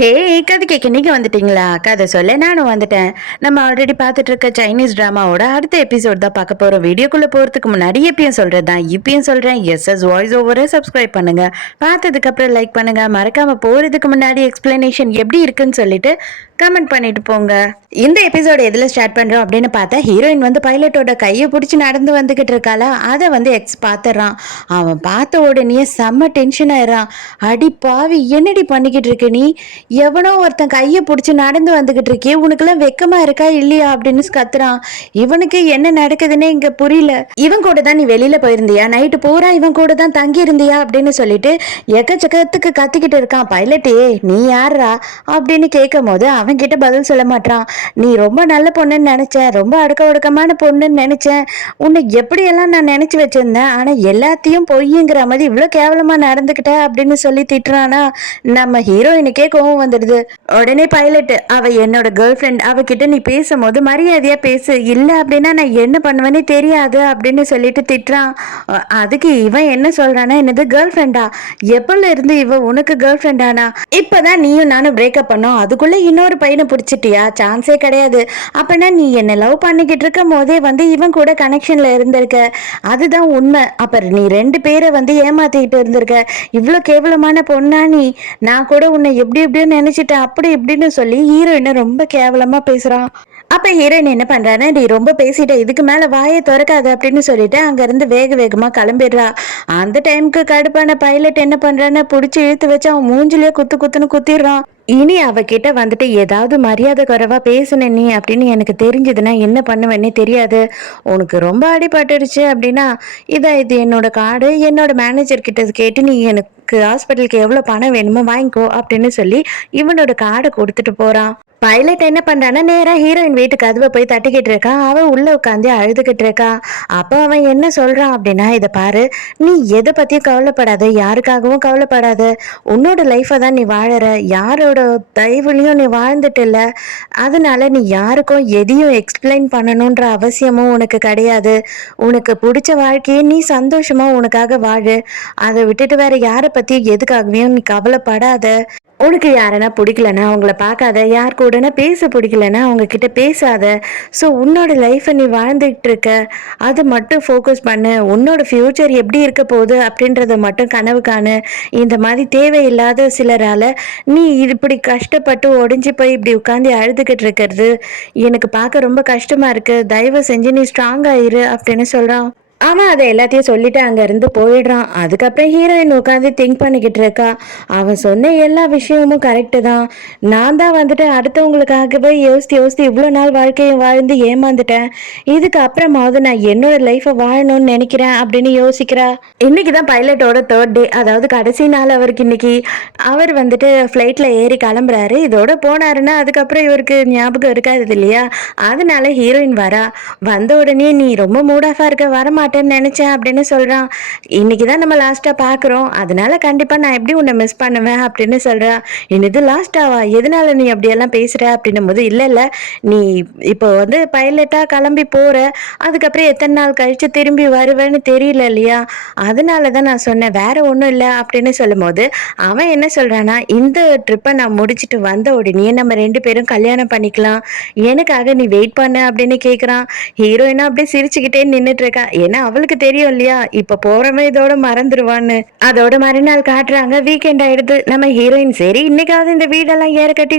ஹே, கதை கேட்க நீங்க வந்துட்டீங்களா? கதை சொல்ல நானும் வந்துட்டேன். நம்ம ஆல்ரெடி பார்த்துட்டு இருக்க சைனீஸ் டிராமாவோட அடுத்த எபிசோட் தான் பார்க்க போறோம். வீடியோக்குள்ள போறதுக்கு முன்னாடி எப்பயும் சொல்றதுதான் இப்பயும் சொல்றேன். எஸ்எஸ் வாய்ஸ் ஓவரை சப்ஸ்கிரைப் பண்ணுங்க. பார்த்ததுக்கு அப்புறம் லைக் பண்ணுங்க. மறக்காம போறதுக்கு முன்னாடி எக்ஸ்பிளனேஷன் எப்படி இருக்குன்னு சொல்லிட்டு கமெண்ட் பண்ணிட்டு போங்க. இந்த எபிசோட் எதுல ஸ்டார்ட் பண்றோம் அப்படின்னு பார்த்தா, ஹீரோயின் வந்து பைலட்டோட கையை பிடிச்சி நடந்து வந்துகிட்டு இருக்காளா, அதை வந்து எக்ஸ் பாத்துறான். அவன் பார்த்த உடனே செம்ம டென்ஷன் ஆயிடுறான். அடி பாவி, என்னடி பண்ணிக்கிட்டு இருக்க நீ? எவனோ ஒருத்தன் கையை பிடிச்சி நடந்து வந்துகிட்டு இருக்கே, உனக்குலாம் வெக்கமா இருக்கா இல்லையா அப்படின்னு கத்துறான். இவனுக்கு என்ன நடக்குதுன்னு இங்க புரியல. இவன் கூட தான் நீ வெளியில போயிருந்தியா, நைட்டு பூரா இவன் கூட தான் தங்கி இருந்தியா அப்படின்னு சொல்லிட்டு எக்கச்சக்கத்துக்கு கத்திக்கிட்டு இருக்கான். பைலட்டே, நீ யாரா அப்படின்னு கேட்கும் போது அவன் கிட்ட பதில் சொல்ல மாட்டான். நீ ரொம்ப நல்ல பொண்ணுன்னு நினைச்சேன், ரொம்ப அடக்க ஒடுக்கமான பொண்ணுன்னு நினைச்சேன், உன்னை எப்படியெல்லாம் நான் நினைச்சு வச்சிருந்தேன், ஆனா எல்லாத்தையும் பொய்யுங்கிற மாதிரி இவ்வளவு கேவலமா நடந்துக்கிட்ட அப்படின்னு சொல்லி திட்டுறானா. நம்ம ஹீரோயினுக்கே கோவம் வந்துடுது. உடனே பைலட், அவ என்னோட கேர்ள் ஃப்ரெண்ட், அவகிட்ட நீ பேசும்போது மரியாதையா பேசு, இல்ல அப்படின்னா நான் என்ன பண்ணுவேன்னு தெரியாது அப்படின்னு சொல்லிட்டு திட்டுறான். அதுக்கு இவன் என்ன சொல்றானா, என்னது கேர்ள் ஃப்ரெண்டா? எப்பல இருந்து இவ உனக்கு கேர்ள் ஃப்ரெண்டானா? இப்பதான் நீயும் நானும் பிரேக்கப் பண்ணோம், அதுக்குள்ள இன்னொரு பையனை பிடிச்சிட்டியா? சான்ஸே கிடையாது. அப்பனா நீ என்ன லவ் பண்ணிக்கிட்டு இருக்கும் போதே வந்து இவன் கூட கனெக்ஷன்ல இருந்திருக்க, அதுதான் உண்மை. அப்புறம் நீ ரெண்டு பேரை வந்து ஏமாத்திக்கிட்டு இருந்திருக்க. இவ்வளவு கேவலமான பொண்ணா நீ? நான் கூட உன்னை எப்படி எப்படியோ நினைச்சிட்டேன் அப்படி இப்படின்னு சொல்லி ஹீரோயினை ரொம்ப கேவலமா பேசுறான். அப்ப ஹீரோயின் என்ன பண்றானா, நீ ரொம்ப பேசிட்ட, இதுக்கு மேல வாயை திறக்காது அப்படின்னு சொல்லிட்டு அங்க இருந்து வேக வேகமா கிளம்பிடுறா. அந்த டைமுக்கு கடுப்பான பைலட் என்ன பண்றான்னு புடிச்சு இழுத்து வச்சு அவன் மூஞ்சிலேயே குத்து குத்துன்னு குத்திடுறான். இனி அவகிட்ட வந்துட்டு ஏதாவது மரியாதை குறைவா பேசுன நீ அப்படின்னு எனக்கு தெரிஞ்சதுன்னா என்ன பண்ணுவேன்னே தெரியாது. உனக்கு ரொம்ப அடிபட்டுருச்சு அப்படின்னா இது என்னோட கார்டு, என்னோட மேனேஜர் கிட்ட கேட்டு நீ எனக்கு ஹாஸ்பிட்டலுக்கு எவ்வளவு பணம் வேணுமோ வாங்கிக்கோ அப்படின்னு சொல்லி இவனோட கார்டை கொடுத்துட்டு போறான். பைலட் என்ன பண்றான்னா, நேரா ஹீரோயின் வீட்டு கதவை போய் தட்டிக்கிட்டு இருக்கான். அவன் உள்ள உட்காந்து அழுதுகிட்டு இருக்கான். அப்போ அவன் என்ன சொல்றான் அப்படின்னா, இதை பாரு, நீ எதை பத்தியும் கவலைப்படாத, யாருக்காகவும் கவலைப்படாத, உன்னோட லைஃபை தான் நீ வாழற, யாரோட தயவுலையும் நீ வாழ்ந்துட்டு இல்ல, அதனால நீ யாருக்கும் எதையும் எக்ஸ்பிளைன் பண்ணணுன்ற அவசியமும் உனக்கு கிடையாது. உனக்கு பிடிச்ச வாழ்க்கையை நீ சந்தோஷமா உனக்காக வாழு, அதை விட்டுட்டு வேற யாரை பத்தி எதுக்காகவும் நீ கவலைப்படாத. உனக்கு யாரனா பிடிக்கலன்னா அவங்கள பார்க்காத, யார் கூடனா பேச பிடிக்கலன்னா அவங்க கிட்ட பேசாத. ஸோ உன்னோட லைஃப்பை நீ வாழ்ந்துகிட்டு இருக்க, அதை மட்டும் ஃபோக்கஸ் பண்ணு. உன்னோட ஃப்யூச்சர் எப்படி இருக்க போகுது அப்படின்றத மட்டும் கனவு காணு. இந்த மாதிரி தேவையில்லாத சிலரால் நீ இப்படி கஷ்டப்பட்டு ஒடிஞ்சு போய் இப்படி உட்காந்து அழுதுகிட்டு இருக்கிறது எனக்கு பார்க்க ரொம்ப கஷ்டமாக இருக்குது. தயவு செஞ்சு நீ ஸ்ட்ராங்காக இரு அப்படின்னு சொல்கிறான். அவன் அதை எல்லாத்தையும் சொல்லிட்டு அங்கேருந்து போயிடுறான். அதுக்கப்புறம் ஹீரோயின் உட்காந்து திங்க் பண்ணிக்கிட்டு இருக்கா. அவன் சொன்ன எல்லா விஷயமும் கரெக்டு தான். நான் தான் வந்துட்டு அடுத்தவங்களுக்காகவே யோசித்து யோசித்து இவ்வளோ நாள் வாழ்க்கையை வாழ்ந்து ஏமாந்துட்டேன். இதுக்கு அப்புறமாவது நான் என்னோட லைஃப்பை வாழணும்னு நினைக்கிறேன் அப்படின்னு யோசிக்கிறா. இன்னைக்கு தான் பைலட்டோட 3rd டே, அதாவது கடைசி நாள் அவருக்கு. இன்னைக்கு அவர் வந்துட்டு ஃப்ளைட்டில் ஏறி கிளம்புறாரு. இதோட போனாருன்னா அதுக்கப்புறம் இவருக்கு ஞாபகம் இருக்காது இல்லையா? அதனால ஹீரோயின் வரா. வந்த உடனே நீ ரொம்ப மூட் ஆஃபாக இருக்க, வரமாட்டேன்னு நினைச்சேன் அப்படின்னு சொல்றான். இன்னைக்கு தான் நம்ம லாஸ்டா பாக்குறோம், அதனால கண்டிப்பா நான் எப்படி உன்னை மிஸ் பண்ணுவேன் அப்படின்னு சொல்றான். என்னது லாஸ்டாவா? எதனால நீ அப்படியெல்லாம் பேசுற அப்படின்னும் போது, இல்ல இல்ல, நீ இப்போ வந்து பைலட்டா கிளம்பி போற, அதுக்கப்புறம் எத்தனை நாள் கழிச்சு திரும்பி வருவேன்னு தெரியல இல்லையா, அதனாலதான் நான் சொன்னேன், வேற ஒன்றும் இல்லை அப்படின்னு சொல்லும் போது அவன் என்ன சொல்றானா, இந்த ட்ரிப்பை நான் முடிச்சுட்டு வந்த உடனே நம்ம ரெண்டு பேரும் கல்யாணம் பண்ணிக்கலாம், எனக்காக நீ வெயிட் பண்ண அப்படின்னு கேட்குறான். ஹீரோயினா அப்படியே சிரிச்சுக்கிட்டே நின்றுட்டு இருக்கா. ஏன்னா அவளுக்கு தெரியும் இல்லையா, இப்ப போறவன் இதோட மறந்துடுவான்னு. அதோட மறுநாள் காட்டுறாங்க, வீக்கெண்ட் ஆயிடுது. நம்ம ஹீரோயின் சரி இன்னைக்காவது இந்த வீடெல்லாம் ஏற கட்டி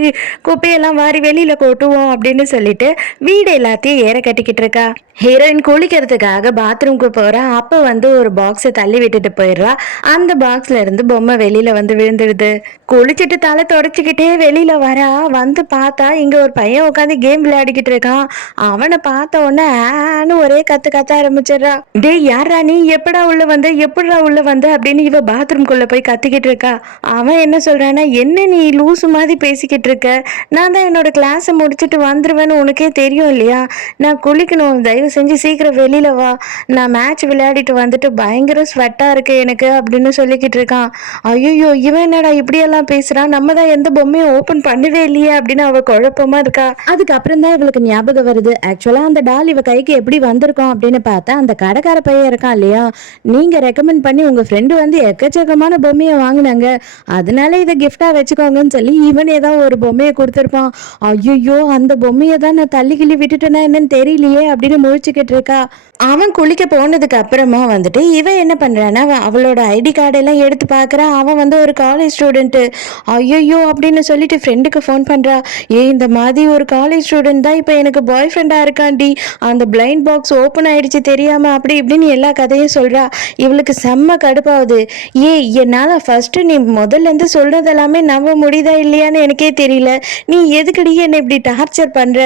குப்பையெல்லாம் வாரி வெளியில கொட்டுவோம் அப்படின்னு சொல்லிட்டு வீடு எல்லாத்தையும் ஏற கட்டிக்கிட்டு இருக்கா. ஹீரோயின் குளிக்கிறதுக்காக பாத்ரூம்க்கு போறா. அப்ப வந்து ஒரு பாக்ஸை தள்ளி விட்டுட்டு போயிடுறா. அந்த பாக்ஸ்ல இருந்து பொம்மை வெளியில வந்து விழுந்துடுது. குளிச்சுட்டு தலை தொடச்சிக்கிட்டே வெளியில வரா. வந்து பார்த்தா இங்க ஒரு பையன் உட்காந்து கேம் விளையாடிக்கிட்டு இருக்கான். அவனை பார்த்த உடனே ஆன்னு ஒரே கத்து கத்த ஆரம்பிச்சிடுறா. டேய் யாரா நீ, எப்படா உள்ள வந்து, எப்படா உள்ள வந்து அப்படின்னு இவ பாத்ரூம்குள்ள போய் கத்திக்கிட்டு இருக்கா. அவன் என்ன சொல்றானா, என்ன நீ லூசு மாதிரி பேசிக்கிட்டு இருக்க, நான் தான் என்னோட கிளாஸை முடிச்சுட்டு வந்துருவேன்னு உனக்கே தெரியும் இல்லையா, நான் குளிக்கணும், தயவு செஞ்சு சீக்கிரம் வெளியில வா, நான் மேட்ச் விளையாடிட்டு வந்துட்டு பயங்கர ஸ்வெட்டா இருக்கு எனக்கு அப்படின்னு சொல்லிக்கிட்டு இருக்கான். ஐயோ இவன் என்னடா இப்படியெல்லாம் பேசுறான், நம்ம தான் எந்த பொம்மையும் ஓபன் பண்ணவே இல்லையே அப்படின்னு அவ குழப்பமா இருக்கா. அதுக்கப்புறம் தான் இவளுக்கு ஞாபகம் வருது, ஆக்சுவலா அந்த டால் இவ கைக்கு எப்படி வந்திருக்கோம் அப்படின்னு பார்த்தா அந்த கடை சொந்தக்கார பையன் இருக்கான் இல்லையா, நீங்க ரெக்கமெண்ட் பண்ணி உங்க ஃப்ரெண்டு வந்து எக்கச்சக்கமான பொம்மையை வாங்கினாங்க, அதனால இதை கிஃப்டா வச்சுக்கோங்கன்னு சொல்லி இவன் ஏதாவது ஒரு பொம்மையை கொடுத்துருப்பான். ஐயோ, அந்த பொம்மையை தான் நான் தள்ளி கிள்ளி விட்டுட்டேனா என்னன்னு தெரியலையே அப்படின்னு முழிச்சுக்கிட்டு இருக்கா. அவன் குளிக்க போனதுக்கு அப்புறமா வந்துட்டு இவன் என்ன பண்றான்னா அவளோட ஐடி கார்டெல்லாம் எடுத்து பார்க்குறான். அவன் வந்து ஒரு காலேஜ் ஸ்டூடெண்ட்டு. ஐயோ அப்படின்னு சொல்லிட்டு ஃப்ரெண்டுக்கு ஃபோன் பண்ணுறா. இந்த மாதிரி ஒரு காலேஜ் ஸ்டூடெண்ட் தான் இப்போ எனக்கு பாய் ஃப்ரெண்டாக இருக்காண்டி, அந்த பிளைண்ட் பாக்ஸ் ஓப்பன் ஆயிடுச்சு தெரியாமல் அப்படி இப்படின்னு எல்லா கதையும் சொல்கிறா. இவளுக்கு செம்ம கடுப்பாகுது. என்னால் ஃபஸ்ட்டு நீ முதல்லேருந்து சொல்கிறதெல்லாமே நம்ப முடியுதா இல்லையான்னு எனக்கே தெரியல. நீ எதுக்கடி என்னை இப்படி டார்ச்சர் பண்ணுற?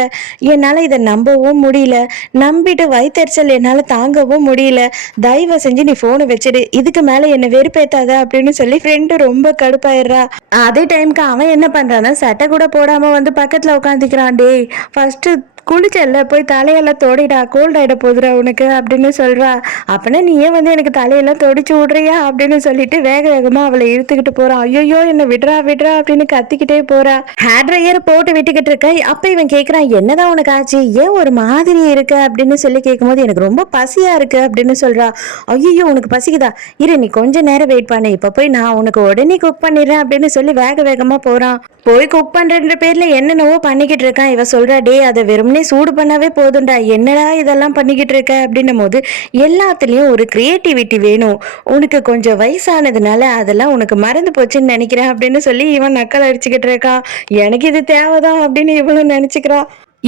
என்னால் இதை நம்பவும் முடியல, நம்பிட்டு வயிற்றுச்சல் என்னால் தாங்கவும் முடியல. தயவு செஞ்சு நீ ஃபோனை வச்சிடு, இதுக்கு மேலே என்னை வெறுப்பேத்தாத அப்படின்னு சொல்லி ஃப்ரெண்டு ரொம்ப கடுப்பாயிடுறா. அதே டைமுக்கு அவன் என்ன பண்ணுறான்னா சட்டை கூட போடாமல் வந்து பக்கத்தில் உட்காந்துக்கிறான். டே, ஃபஸ்ட்டு குளிச்சல்ல, போய் தலையெல்லாம் தோடிடா, கோல்ட் ஆகிட போதுரா உனக்கு அப்படின்னு சொல்கிறா. அப்படின்னா நீ ஏன் வந்து எனக்கு தலையெல்லாம் தொடிச்சு விட்றியா அப்படின்னு சொல்லிட்டு வேக வேகமாக அவளை இழுத்துக்கிட்டு போகிறான். ஐயோ என்னை விடுறா விடுறா அப்படின்னு கத்திக்கிட்டே போகிறா. ஹேர் ட்ரையர் போட்டு விட்டுக்கிட்டு இருக்க. அப்போ இவன் கேட்குறான், என்னதான் உனக்கு ஆச்சு, ஏன் ஒரு மாதிரி இருக்கு அப்படின்னு சொல்லி கேட்கும்போது எனக்கு ரொம்ப பசியாக இருக்கு அப்படின்னு சொல்கிறா. ஐயோ உனக்கு பசிக்குதா, இரு நீ கொஞ்சம் நேரம் வெயிட் பண்ணு, இப்போ போய் நான் உனக்கு உடனே குக் பண்ணிடுறேன் அப்படின்னு சொல்லி வேக வேகமாக போகிறான். போய் குக் பண்ணுற பேரில் என்னென்னவோ பண்ணிக்கிட்டு இருக்கான். இவ சொல்கிறா, டே அதை வெறும் சூடு பண்ணாவே போதும்டா, என்னடா இதெல்லாம் பண்ணிக்கிட்டு இருக்க அப்படின்னும் போது எல்லாத்துலயும் ஒரு கிரியேட்டிவிட்டி வேணும், உனக்கு கொஞ்சம் வயசானதுனால அதெல்லாம் உனக்கு மறந்து போச்சுன்னு நினைக்கிறேன் அப்படின்னு சொல்லி இவன் நக்கல் அடிச்சுக்கிட்டு இருக்கான். எனக்கு இது தேவைதான் அப்படின்னு இவனும் நினைச்சுக்கிறா.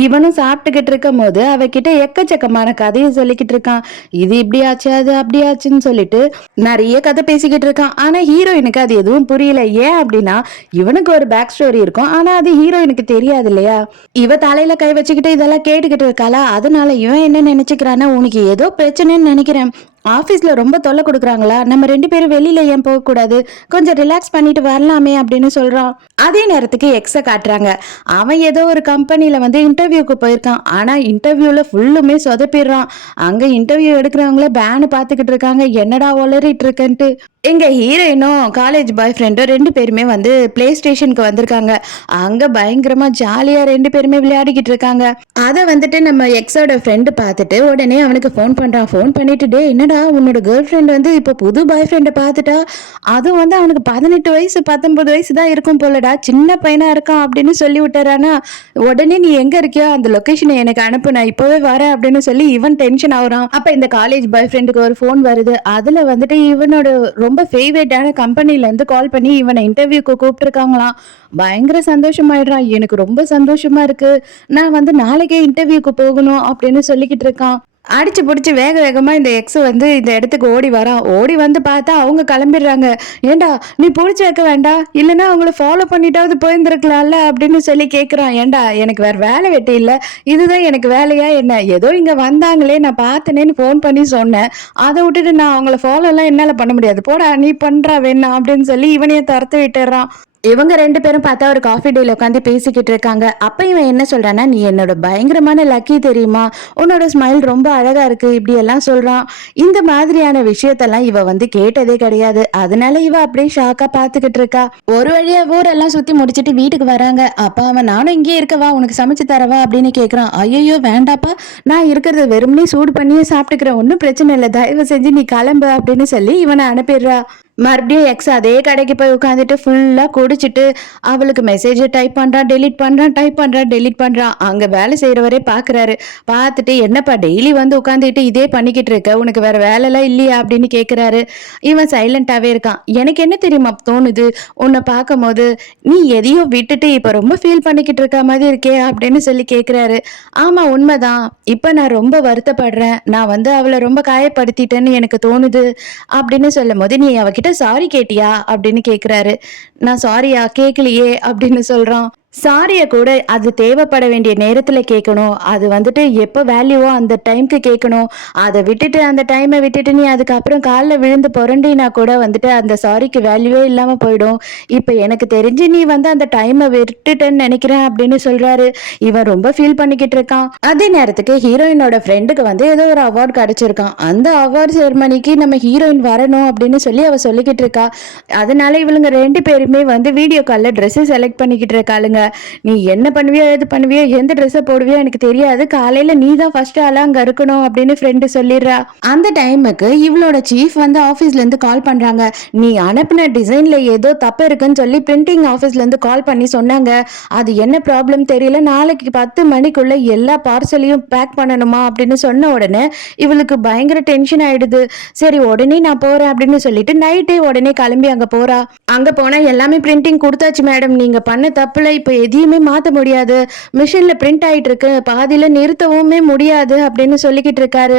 இவனும் சாப்பிட்டுக்கிட்டு இருக்கும் போது அவகிட்ட எக்கச்சக்கமான கதையை சொல்லிக்கிட்டு இருக்கான். இது இப்படி ஆச்சு, அது அப்படி ஆச்சுன்னு சொல்லிட்டு நிறைய கதை பேசிக்கிட்டு இருக்கான். ஆனா ஹீரோயினுக்கு அது எதுவும் புரியல. ஏன் அப்படின்னா இவனுக்கு ஒரு பேக் ஸ்டோரி இருக்கும், ஆனா அது ஹீரோயினுக்கு தெரியாது இல்லையா. இவ தலையில கை வச்சுக்கிட்டு இதெல்லாம் கேட்டுக்கிட்டு இருக்காளா. அதனால இவன் என்ன நினைச்சுக்கிறான்னா, உனக்கு ஏதோ பிரச்சனைன்னு நினைக்கிறேன், ஆஃபீஸில் ரொம்ப தொல்லை கொடுக்குறாங்களா, நம்ம 2 பேரும் வெளியில ஏன் போகக்கூடாது, கொஞ்சம் ரிலாக்ஸ் பண்ணிட்டு வரலாமே அப்படின்னு சொல்கிறான். அதே நேரத்துக்கு எக்ஸை காட்டுறாங்க. அவன் ஏதோ ஒரு கம்பெனியில் வந்து இன்டர்வியூக்கு போயிருக்கான். ஆனால் இன்டர்வியூவில் ஃபுல்லுமே சொதப்பிடுறான். அங்கே இன்டர்வியூ எடுக்கிறவங்கள பேனு பார்த்துக்கிட்டு இருக்காங்க, என்னடா ஒளறிட்டு இருக்கன்ட்டு. எங்க ஹீரோயினும் காலேஜ் பாய் ஃப்ரெண்டும் 2 பேருமே வந்து பிளே ஸ்டேஷனுக்கு வந்திருக்காங்க. அங்க பயங்கரமா ஜாலியா 2 பேருமே விளையாடிக்கிட்டு இருக்காங்க. அதை வந்துட்டு நம்ம எக்ஸோட ஃப்ரெண்டு பார்த்துட்டு உடனே அவனுக்கு ஃபோன் பண்றான். ஃபோன் பண்ணிட்டு, டே என்னடா உன்னோட கேர்ள் ஃப்ரெண்ட் வந்து இப்போ புது பாய் ஃப்ரெண்டை பார்த்துட்டா, அதுவும் வந்து அவனுக்கு 18 வயசு 19 வயசு தான் இருக்கும் போலடா, சின்ன பையனா இருக்கான் அப்படின்னு சொல்லி விட்டுறானா. உடனே நீ எங்க இருக்கியோ அந்த லொகேஷனை எனக்கு அனுப்பு, நான் இப்பவே வரேன் அப்படின்னு சொல்லி இவன் டென்ஷன் ஆகுறான். அப்ப இந்த காலேஜ் பாய் ஃப்ரெண்டுக்கு ஒரு ஃபோன் வருது. அதுல வந்துட்டு இவனோட ரொம்ப ஃபேவரட்டான கம்பெனில இருந்து கால் பண்ணி இவனை இன்டர்வியூக்கு கூப்பிட்டுருக்காங்களாம். பயங்கர சந்தோஷமாயிடுறான். எனக்கு ரொம்ப சந்தோஷமா இருக்கு, நான் வந்து நாளைக்கே இன்டர்வியூக்கு போகணும் அப்படின்னு சொல்லிக்கிட்டு இருக்கான். அடிச்சு பிடிச்சி வேக வேகமா இந்த எக்ஸ் வந்து இந்த இடத்துக்கு ஓடி வரான். ஓடி வந்து பார்த்தா அவங்க கிளம்பிடுறாங்க. ஏண்டா நீ பிடிச்சி வைக்க வேண்டாம், இல்லைன்னா அவங்கள ஃபாலோ பண்ணிட்டாவது போயிருந்துருக்கலாம்ல அப்படின்னு சொல்லி கேட்குறான். ஏண்டா எனக்கு வேற வேலை வெட்டி இல்லை, இதுதான் எனக்கு வேலையா என்ன, ஏதோ இங்க வந்தாங்களே நான் பார்த்தனேன்னு ஃபோன் பண்ணி சொன்னேன், அதை விட்டுட்டு நான் அவங்கள ஃபாலோ எல்லாம் என்னால பண்ண முடியாது, போடா நீ பண்றா வேணா அப்படின்னு சொல்லி இவனையே துரத்து விட்டுறான். இவங்க 2 பேரும் பார்த்தா ஒரு காஃபி டேல உட்காந்து பேசிக்கிட்டு இருக்காங்க. அப்ப இவன் என்ன சொல்றான்னா, நீ என்னோட பயங்கரமான லக்கி தெரியுமா, உன்னோட ஸ்மைல் ரொம்ப அழகா இருக்கு, இப்படி எல்லாம் சொல்றான். இந்த மாதிரியான விஷயத்தெல்லாம் இவ வந்து கேட்டதே கிடையாது. அதனால இவ அப்படியே ஷாக்கா பாத்துக்கிட்டு இருக்கா. ஒரு வழியா ஊரெல்லாம் சுத்தி முடிச்சிட்டு வீட்டுக்கு வராங்க. அப்பா அவன், நானும் இங்கே இருக்கவா, உனக்கு சமைச்சு தரவா அப்படின்னு கேக்குறான். ஐயோ வேண்டாப்பா, நான் இருக்கிறத வெறுமனே சூடு பண்ணியே சாப்பிட்டுக்கிறேன், ஒன்னும் பிரச்சனை இல்லை, தயவு செஞ்சு நீ கிளம்பு அப்படின்னு சொல்லி இவனை அனுப்பிடுறா. மறுபடியும் எக்ஸ் அதே கடைக்கு போய் உட்காந்துட்டு ஃபுல்லாக குடிச்சிட்டு அவளுக்கு மெசேஜை டைப் பண்ணுறான், டெலிட் பண்ணுறான், டைப் பண்ணுறான், டெலிட் பண்ணுறான். அங்கே வேலை செய்கிறவரே பார்க்குறாரு. பார்த்துட்டு, என்னப்பா டெய்லி வந்து உட்காந்துட்டு இதே பண்ணிக்கிட்டு இருக்க, உனக்கு வேறு வேலைலாம் இல்லையா அப்படின்னு கேட்குறாரு. இவன் சைலண்ட்டாகவே இருக்கான். எனக்கு என்ன தெரியுமா தோணுது, உன்னை பார்க்கும் போது நீ எதையோ விட்டுட்டு இப்போ ரொம்ப ஃபீல் பண்ணிக்கிட்டு இருக்க மாதிரி இருக்கே அப்படின்னு சொல்லி கேட்குறாரு. ஆமாம் உண்மைதான், இப்போ நான் ரொம்ப வருத்தப்படுறேன், நான் வந்து அவளை ரொம்ப காயப்படுத்திட்டேன்னு எனக்கு தோணுது அப்படின்னு சொல்லும் போது, நீ அவகிட்ட சாரி கேட்டியா அப்படின்னு கேக்குறாரு. நான் சாரியா கேட்கலையே அப்படின்னு சொல்றான். சாரிய கூட அது தேவைப்பட வேண்டிய நேரத்துல கேட்கணும், அது வந்துட்டு எப்போ வேல்யூவோ அந்த டைம்க்கு கேட்கணும். அதை விட்டுட்டு அந்த டைமை விட்டுட்டு நீ அதுக்கப்புறம் காலில் விழுந்து புரண்டினா கூட வந்துட்டு அந்த சாரிக்கு வேல்யூவே இல்லாம போயிடும். இப்போ எனக்கு தெரிஞ்சு நீ வந்து அந்த டைமை விட்டுட்டேன்னு நினைக்கிறேன் அப்படின்னு சொல்றாரு. இவன் ரொம்ப ஃபீல் பண்ணிக்கிட்டு இருக்கான். அதே நேரத்துக்கு ஹீரோயினோட ஃப்ரெண்டுக்கு வந்து ஏதோ ஒரு அவார்டு கிடைச்சிருக்கான். அந்த அவார்டு செரமனிக்கு நம்ம ஹீரோயின் வரணும் அப்படின்னு சொல்லி அவ சொல்லிக்கிட்டு இருக்கா. அதனால இவளுங்க 2 பேருமே வந்து வீடியோ காலில் ட்ரெஸ்ஸு செலக்ட் பண்ணிக்கிட்டு இருக்காளுங்க. நீ என்ன பண்ணுவியோ எது பண்ணுவியோ எந்த ட்ரெஸ்ஸை போடுவியோ எனக்கு தெரியாது, காலையில நீ தான் ஃபர்ஸ்ட் ஆளா அங்க இருக்கணும் அப்படின்னு ஃப்ரெண்டு சொல்லிடுறா. அந்த டைமுக்கு இவளோட சீஃப் வந்து ஆபீஸ்ல இருந்து கால் பண்றாங்க. நீ அனுப்பின டிசைன்ல ஏதோ தப்பு இருக்குன்னு சொல்லி பிரிண்டிங் ஆபீஸ்ல இருந்து கால் பண்ணி சொன்னாங்க. அது என்ன ப்ராப்ளம் தெரியல, நாளைக்கு 10 மணிக்குள்ள எல்லா பார்சலையும் பேக் பண்ணணுமா அப்படின்னு சொன்ன உடனே இவளுக்கு பயங்கர டென்ஷன் ஆயிடுது. சரி உடனே நான் போறேன் அப்படின்னு சொல்லிட்டு நைட்டே உடனே கிளம்பி அங்க போறா. அங்க போனா எல்லாமே பிரிண்டிங் கொடுத்தாச்சு மேடம், நீங்க பண்ண தப்புல இப்ப எதையுமே மாத்த முடியாது, மிஷின்ல பிரிண்ட் ஆயிட்டு இருக்கு, பாதியில நிறுத்தவுமே முடியாது அப்படின்னு சொல்லிக்கிட்டு இருக்காரு.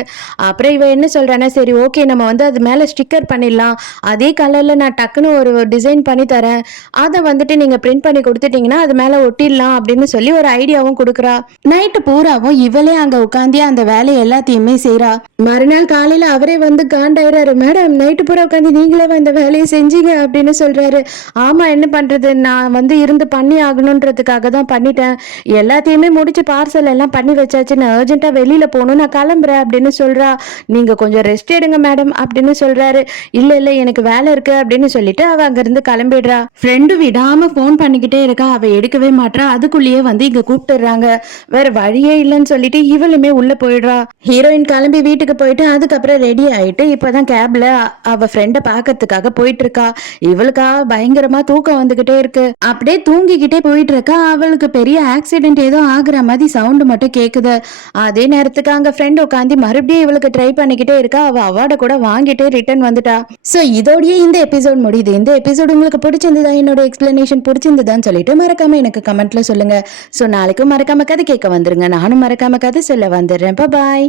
அப்புறம் இவ என்ன சொல்றானா, சரி ஓகே நம்ம வந்து அது மேல ஸ்டிக்கர் பண்ணிடலாம், அதே கலர்ல நான் டக்குன்னு ஒரு டிசைன் பண்ணி தரேன், அதை வந்துட்டு நீங்க பிரிண்ட் பண்ணி கொடுத்துட்டீங்கன்னா அது மேல ஒட்டிடலாம் அப்படின்னு சொல்லி ஒரு ஐடியாவும் கொடுக்குறா. நைட்டு பூராவும் இவளே அங்க உட்காந்து அந்த வேலையை எல்லாத்தையுமே செய்யறா. மறுநாள் காலையில அவரே வந்து காண்டாயிராரு. மேடம் நைட்டு பூரா உட்காந்து நீங்களே இந்த வேலையை செஞ்சீங்க அப்படின்னு சொல்றாரு. ஆமா என்ன பண்றது, நான் வந்து இருந்து பண்ணி ஆகணுன்றதுக்காக தான் பண்ணிட்டேன், எல்லாத்தையுமே முடிச்சு பார்சல் எல்லாம் பண்ணி வச்சாச்சு, நான் அர்ஜென்ட்டா வெளியில போகணும், நான் கிளம்புறேன் அப்படின்னு சொல்றா. நீங்க கொஞ்சம் ரெஸ்ட் எடுங்க மேடம் அப்படின்னு சொல்றாரு. இல்ல இல்ல எனக்கு வேலை இருக்கு அப்படின்னு சொல்லிட்டு அவ அங்க இருந்து கிளம்பிடுறா. ஃப்ரெண்டு விடாம போன் பண்ணிக்கிட்டே இருக்கா, அவ எடுக்கவே மாட்றா. அதுக்குள்ளேயே வந்து இங்க கூப்பிட்டுறாங்க. வேற வழியே இல்லைன்னு சொல்லிட்டு இவளுமே உள்ள போயிடுறா. ஹீரோயின் கிளம்பி வீட்டுக்கு போயிட்டு அதுக்கப்புறம் ரெடி ஆயிட்டு இப்பதான் கேப்ல அவ ஃப்ரெண்ட பாக்கிறதுக்காக போயிட்டு இருக்கா. இவளுக்கா பயங்கரமா தூக்கம் வந்துகிட்டே இருக்கு. அப்படியே தூங்கிக்கிட்டே போயிட்டு இருக்கா. அவளுக்கு பெரிய ஆக்சிடென்ட் ஏதோ ஆகுற மாதிரி சவுண்ட் மட்டும் கேக்குது. அதே நேரத்துக்கு அங்க ஃப்ரெண்ட் உட்காந்து மறுபடியும் இவளுக்கு ட்ரை பண்ணிக்கிட்டே இருக்கா. அவ அவார்டை கூட வாங்கிட்டே ரிட்டர்ன் வந்துட்டா. சோ இதோடய இந்த எபிசோட் முடியுது. இந்த எபிசோட் உங்களுக்கு பிடிச்சிருந்ததா, என்னோட எக்ஸ்பிளனேஷன் பிடிச்சிருந்ததான்னு சொல்லிட்டு மறக்காம எனக்கு கமெண்ட்ல சொல்லுங்க. சோ நாளைக்கும் மறக்காம கதை கேட்க வந்துருங்க, நானும் மறக்காம கதை சொல்ல வந்துடுறேன். பாய்.